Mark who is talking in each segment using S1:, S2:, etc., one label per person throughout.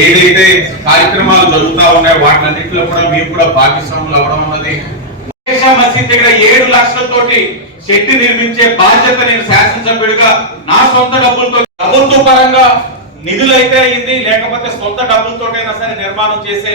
S1: ఏదైతే కార్యక్రమాలు జరుగుతా ఉన్నాయో వాటిలన్నింటిలో కూడా మేము కూడా భాగస్వాములు అవ్వడం అన్నది. మసీద్ దగ్గర ఏడు లక్షలతోటి శక్తి నిర్మించే బాధ్యత నేను శాసనసభ్యుడిగా నా సొంత డబ్బులతో ప్రభుత్వ పరంగా నిధులైతే అయింది లేకపోతే సొంత డబ్బులతోటైనా సరే నిర్మాణం చేసే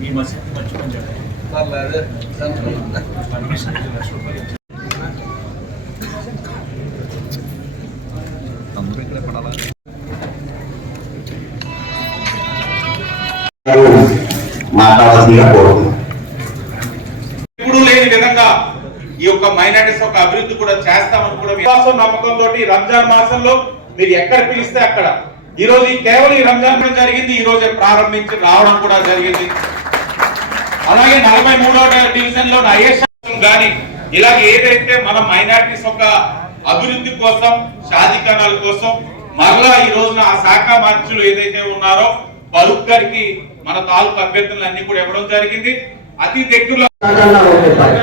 S2: మీ మసీద్ కొంచెం కొంచెం పర్మిషన్ లక్ష రూపాయలు
S3: మాట్లాడాల్సిందిగా కోరుతున్నాను
S1: ఈ యొక్క మైనార్టీస్ యొక్క అభివృద్ధి కూడా చేస్తామని కూడా విశ్వాసం నమ్మకంతో రంజాన్ మాసంలో మీరు ఎక్కడ పిలిస్తే అక్కడ. ఈ రోజు ఈ కేవలం ఈ రంజాన్ జరిగింది ఈ రోజే ప్రారంభించి రావడం కూడా జరిగింది. అలాగే నలభై మూడో డివిజన్లో ఐఎస్ గాని ఇలాగ ఏదైతే మన మైనార్టీస్ యొక్క అభివృద్ధి కోసం షాదీకరణాల కోసం మరలా ఈ రోజున ఆ శాఖ మంత్రులు ఏదైతే ఉన్నారో ఫరూక్ గారికి మన తాలూకు అభ్యర్థులు అన్ని కూడా ఇవ్వడం జరిగింది. అతి దగ్గరలో
S3: కన్నా ఓకే బాయ్.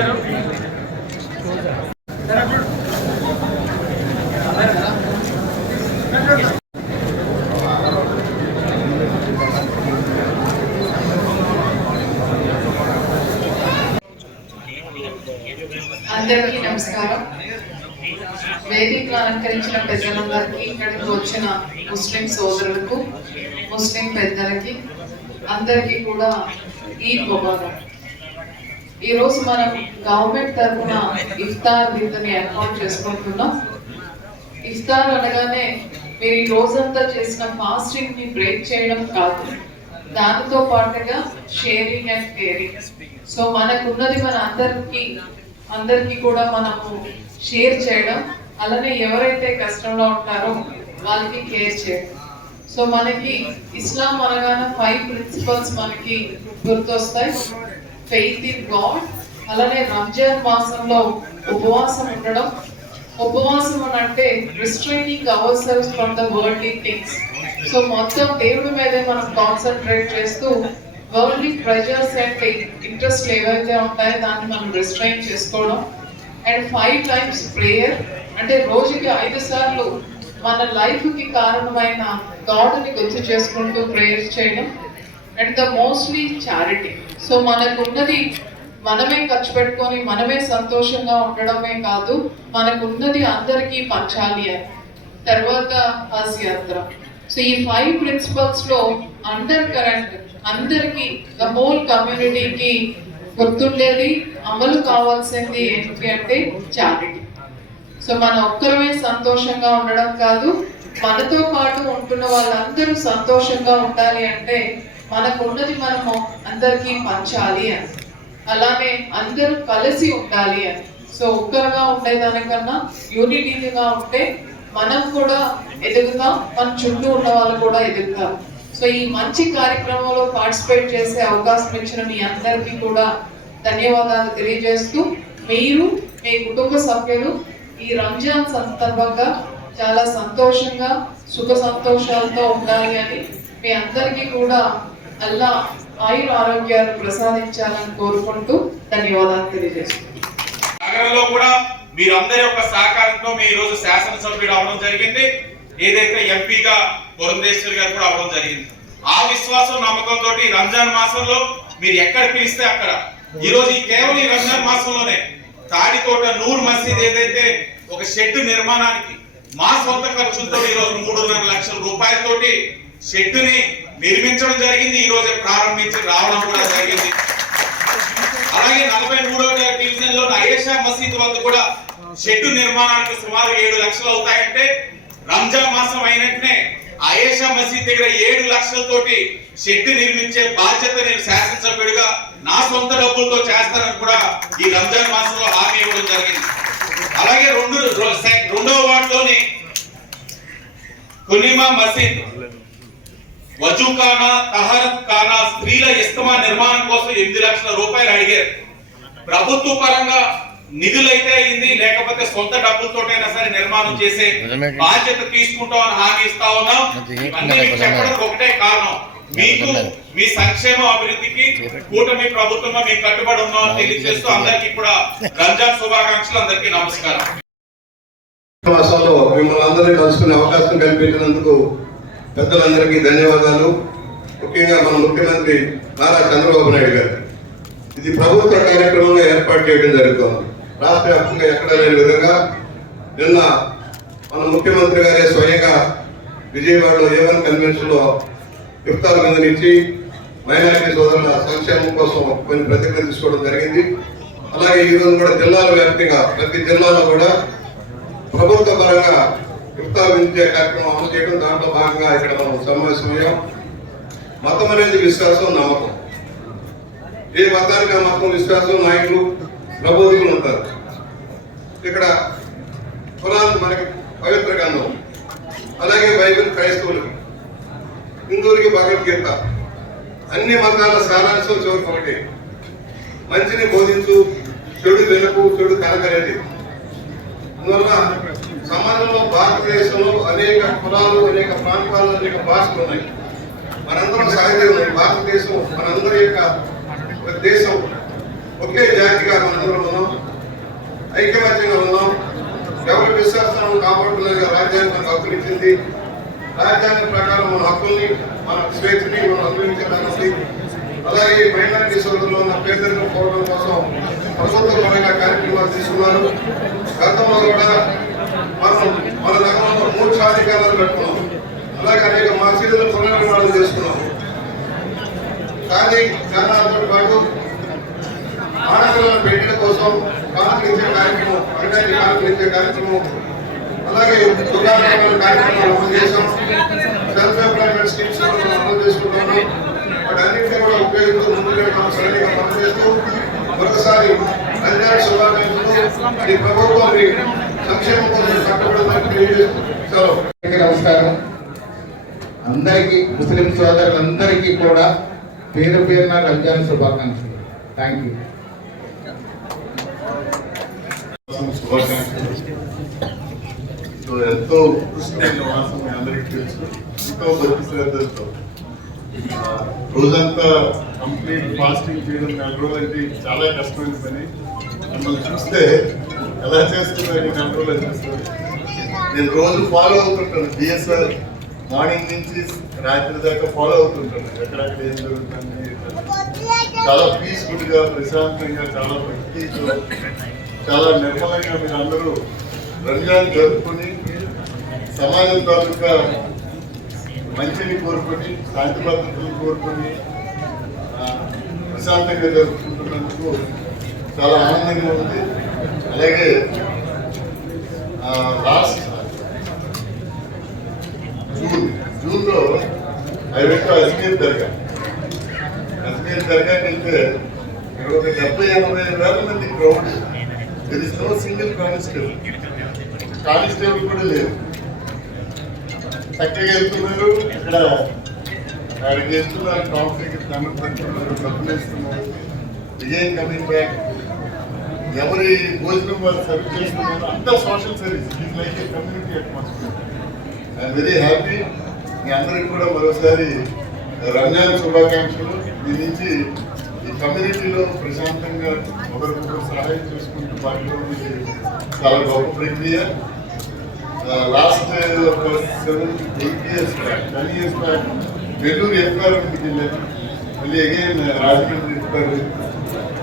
S4: అందరికీ నమస్కారం వేదికను అలంకరించిన పెద్దలందరికీ ఇక్కడికి వచ్చిన ముస్లిం సోదరులకు ముస్లిం పెద్దలకి అందరికీ కూడా ఈద్ ముబారక్. ఈరోజు మనం గవర్నమెంట్ తరఫున ఇఫ్తార్ విందుని ఏర్పాటు చేసుకుంటున్నాం. ఇఫ్తార్ అనగానే మీరు ఈ రోజంతా చేసిన ఫాస్టింగ్ని బ్రేక్ చేయడం కాదు. దానితో పాటుగా షేరింగ్ అండ్ కేరింగ్. సో మనకున్నది మన అందరికి అందరికి కూడా మనము షేర్ చేయడం అలానే ఎవరైతే కష్టంలో ఉంటారో వాళ్ళకి కేర్ చేయడం. సో మనకి ఇస్లాం అనగానే ఫైవ్ ప్రిన్సిపల్స్ మనకి గుర్తొస్తాయి. ఫెయిత్ ఇన్ గాడ్ అలానే రంజాన్ మాసంలో ఉపవాసం ఉండడం. ఉపవాసం అని అంటే restraining ourselves from the world things so మొత్తం దేవుడి మీదే మనం కాన్సన్ట్రేట్ చేస్తూ వరల్డ్ ప్రెజర్స్ అండ్ ఇంట్రెస్ట్ ఏవైతే ఉంటాయో దాన్ని మనం రిస్ట్రైన్ చేసుకోవడం. అండ్ ఫైవ్ టైమ్స్ ప్రేయర్ అంటే రోజుకి ఐదు సార్లు మన లైఫ్కి కారణమైన గాడ్ని గుర్తు చేసుకుంటూ ప్రేయర్ చేయడం and the mostly charity so మనకున్నది మనమే ఖర్చు పెట్టుకొని మనమే సంతోషంగా ఉండడమే కాదు మనకున్నది అందరికీ పంచాలి అని. తర్వాత హజ్ యాత్ర. సో ఈ ఫైవ్ ప్రిన్సిపల్స్లో అండర్ కరెంట్ అందరికీ ద హోల్ కమ్యూనిటీకి గుర్తుండేది అమలు కావాల్సింది ఏంటి అంటే చారిటీ సో మన ఒక్కరమే సంతోషంగా ఉండడం కాదు మనతో పాటు ఉంటున్న వాళ్ళందరూ సంతోషంగా ఉండాలి అంటే మనకు ఉన్నది మనము అందరికీ పంచాలి అని. అలానే అందరూ కలిసి ఉండాలి అని. సో ఒక్కరుగా ఉండేదానికన్నా యూనిటీగా ఉంటే మనం కూడా ఎదుగుతాం మన చుట్టూ ఉన్న వాళ్ళు కూడా ఎదుగుతాం సో ఈ మంచి కార్యక్రమంలో పార్టిసిపేట్ చేసే అవకాశం ఇచ్చిన మీ అందరికీ కూడా ధన్యవాదాలు తెలియజేస్తూ మీరు మీ కుటుంబ సభ్యులు ఈ రంజాన్ సందర్భంగా చాలా సంతోషంగా సుఖ సంతోషాలతో ఉండాలి అని మీ అందరికీ కూడా అల్లా ఆయుర ఆరోగ్యాలు ప్రసాదించాలని కోరుకుంటూ ధన్యవాదాలు తెలియజేస్తున్నాను.
S1: కూడా మీరందరి యొక్క సహకారంతో మీ రోజు శాసనసభ్యుడు అవడం జరిగింది. ఏదైతే ఎంపీగా పురంధేశ్వరి గారు కూడా అవడం జరిగింది. ఆ విశ్వాసం నమ్మకంతో రంజాన్ మాసంలో మీరు ఎక్కడ పిలిస్తే అక్కడ. ఈ రోజు ఈ కేవలం ఈ రంజాన్ మాసంలోనే తాడికోట నూర్ మసీద్ ఏదైతే ఒక షెడ్ నిర్మాణానికి మా సొంత ఖర్చులతో ఈ రోజు మూడున్నర లక్షల రూపాయలతోటి షెడ్డుని నిర్మించడం జరిగింది. ఈ రోజు ప్రారంభించి రావడం కూడా జరిగింది. అలాగే నలభై మూడో డివిజన్లో అయేషా మసీద్ వద్ద కూడా షెడ్డు నిర్మాణానికి సుమారు ఏడు లక్షలు అవుతాయంటే రంజాన్ మాసం అయినట్నే ఆయేషా మసీద్ దగ్గర ఏడు లక్షలతోటి షెడ్ నిర్మించే బాధ్యత నేను శాసనసభ్యుడిగా నా సొంత డబ్బులతో చేస్తానని కూడా ఈ రంజాన్ మాసంలో హామీ ఇవ్వడం జరిగింది. అలాగే రెండు రెండవ వార్డులోని కునిమా మసీద్ వజుకానా తహరత్ కానా స్త్రీల ఇస్తమా నిర్మాణం కోసం ఎనిమిది లక్షల రూపాయలు అడిగారు. ప్రభుత్వ పరంగా నిధులైతే అయింది లేకపోతే సొంత డబ్బులతోటైనా సరే నిర్మాణం చేసే బాధ్యత తీసుకుంటామని హామీ ఇస్తా ఉన్నాం. ఇవన్నీ మీకు చెప్పడానికి ఒకటే కారణం. మీకు మీ సంక్షేమ అభివృద్ధికి కూటమి ప్రభుత్వంగా మీకు కట్టుబడి ఉన్నామని తెలియజేస్తూ అందరికీ కూడా రంజాన్ శుభాకాంక్షలు అందరికీ నమస్కారం.
S5: మాసంలో మిమ్మల్ని అందరినీ కలుసుకునే అవకాశం కల్పించినందుకు పెద్దలందరికీ ధన్యవాదాలు. ముఖ్యంగా మన ముఖ్యమంత్రి నారా చంద్రబాబు నాయుడు గారు. ఇది ప్రభుత్వ కార్యక్రమంగా ఏర్పాటు చేయడం జరుగుతోంది. రాష్ట్ర వ్యాప్తంగా ఎక్కడ లేని విధంగా నిన్న మన ముఖ్యమంత్రి గారే స్వయంగా విజయవాడలో ఏవన్ కన్వెన్షన్లో ఇఫ్తార్ నుంచి మైనారిటీ సోదరుల సంక్షేమం కోసం కొన్ని ప్రతిజ్ఞ తీసుకోవడం జరిగింది. అలాగే ఈరోజు కూడా జిల్లాల వ్యాప్తంగా ప్రతి జిల్లాలో కూడా ప్రభుత్వ పరంగా ఇఫ్తార్ విందే కార్యక్రమం అమలు చేయడం దాంట్లో భాగంగా ఇక్కడ మనం సమావేశమయ్యాం మతం అనేది విశ్వాసం నమ్మకం. ఏ మతానికి ఆ మతం విశ్వాసం నాయకులు ప్రబోధకులు ఉంటారు. ఇక్కడ ఖురాన్ మనకి పవిత్ర గ్రంథం. అలాగే బైబిల్ క్రైస్తవులకి హిందువులకి భగవద్గీత అన్ని మతాల సారాంశం చివరికి ఒకటి. మంచిని బోధించు చెడు వెనుకు చెడు కనకరేది. అందువల్ల సమాజంలో భారతదేశంలో అనేక కులాలు అనేక ప్రాంతాలు అనేక భాషలు ఉన్నాయి. మనందరం సహజీవులు భారతదేశం మనందరి యొక్క ఒక దేశం. ఒకే జాతిగా మనందరం ఉన్నాం. ఐక్యమత్యంగా ఉన్నాం ఎవరి విశ్వాసాలను కాపాడుతున్న రాజ్యాంగం హక్కులు ఇచ్చింది. రాజ్యాంగం ప్రకారం మన హక్కుల్ని మన స్వేచ్ఛని మనం అనుభవించడానికి అలాగే మైనారిటీ సోదరులు ఉన్న పేదరికం పోవడం కోసం ప్రభుత్వపరమైన కార్యక్రమాలు తీసుకున్నారు. గతంలో కూడా మనం మన నగరంలో మూడు సాధికారాలు పెట్టుకున్నాం అలాగే అనేక మసీదులు పునర్నిర్మాణం చేసుకున్నాం. కానీ జనాలతో పాటు ఆడపిల్లల పెళ్ళిల కోసం కానుకలు కార్యక్రమం పంచాయతీ కానుకలు కార్యక్రమం అలాగే దుకాణాల కార్యక్రమాలు అమలు చేశాం. సెల్ఫ్ ఎంప్లాయ్మెంట్ స్కీమ్స్ మనం అమలు చేసుకుంటున్నాం. వాటన్నింటినీ కూడా ఉపయోగిస్తూ ముందుకు సరైన అమలు చేస్తూ మరొకసారి కళ్యాణ శుభాకాంక్షలు. ఈ ప్రభుత్వం సంక్షేమం కోసం కట్టబడిందని తెలియజేస్తూ
S6: నమస్కారం. అందరికీ ముస్లిం సోదరులందరికీ కూడా పేరు పేరున రంజాన్ శుభాకాంక్షలు. థ్యాంక్ యూ
S5: శుభాకాంక్షలు సో ఎంతో ఉత్కృష్టమైన మాసం మీ అందరికీ తెలుసు ఎంతో భక్తి శ్రద్ధలతో రోజంతా కంప్లీట్ ఫాస్టింగ్ చేయడం నెల రోజులంటే చాలా కష్టమైన పని. మిమ్మల్ని చూస్తే ఎలా చేస్తున్నారు నెల రోజులు అనిపిస్తుంది నేను రోజు ఫాలో అవుతుంటాను. బిఎస్ఆర్ మార్నింగ్ నుంచి రాత్రి దాకా ఫాలో అవుతుంటాను. ఎక్కడెక్కడ ఏం జరుగుతుంది చాలా పీస్ఫుల్గా ప్రశాంతంగా చాలా భక్తితో చాలా నిర్మలంగా మీరు అందరూ రంజాన్ జరుపుకొని సమాజం తాలూకా మంచిని కోరుకొని శాంతి భద్రతలు కోరుకొని ప్రశాంతంగా జరుపుకుంటున్నందుకు చాలా ఆనందంగా ఉంది. అలాగే లాస్ట్ జూన్ జూన్లో ఐ వెంట అజ్మీర్ దర్గా. అజ్మీర్ దర్గాకి వెళ్తే ఇక్కడ ఒక డెబ్బై ఎనభై వేల మంది crowd there is no single constable constable కూడా లేదు. చక్కగా వెళ్తున్నారు. ఇక్కడ అక్కడికి వెళ్తున్నారు ట్రాఫిక్ దండం పెట్టుకున్నారు. డబ్బులు ఇస్తున్నారు బిగైన్ కమింగ్ బ్యాక్. ఎవరి భోజనం వాళ్ళు సర్వ్ చేస్తున్నారు. అంతా social service it like a community atmosphere I'm very happy మీ అందరికి కూడా మరోసారి రంజాన్ శుభాకాంక్షలు. మీ నుంచి కమ్యూనిటీలో ప్రశాంతంగా ఒకరికొకరు సహాయం చేసుకుంటూ పాల్గొనడం చాలా గొప్ప ప్రక్రియ. లాస్ట్ ఒక seven eight years back ten years back Nellore ఎన్వైరన్మెంట్కి వెళ్ళాను. మళ్ళీ అగైన్ రాజమండ్రి చెప్పారు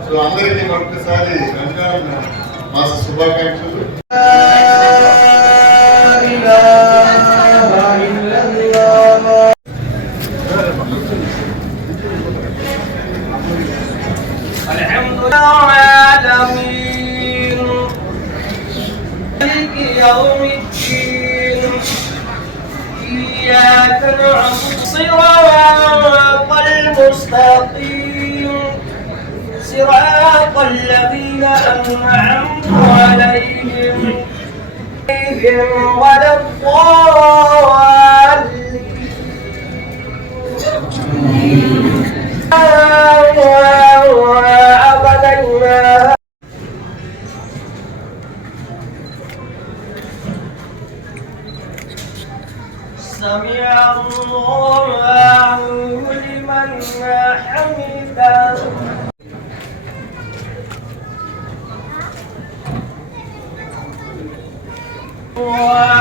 S5: సో అందరికీ మరొకసారి రంజాన్ మాస శుభాకాంక్షలు.
S7: يوم الدين. إياك نعبد صراط المستقيم. صراط الذين أنعمت عليهم. ولا الضالين. Wow.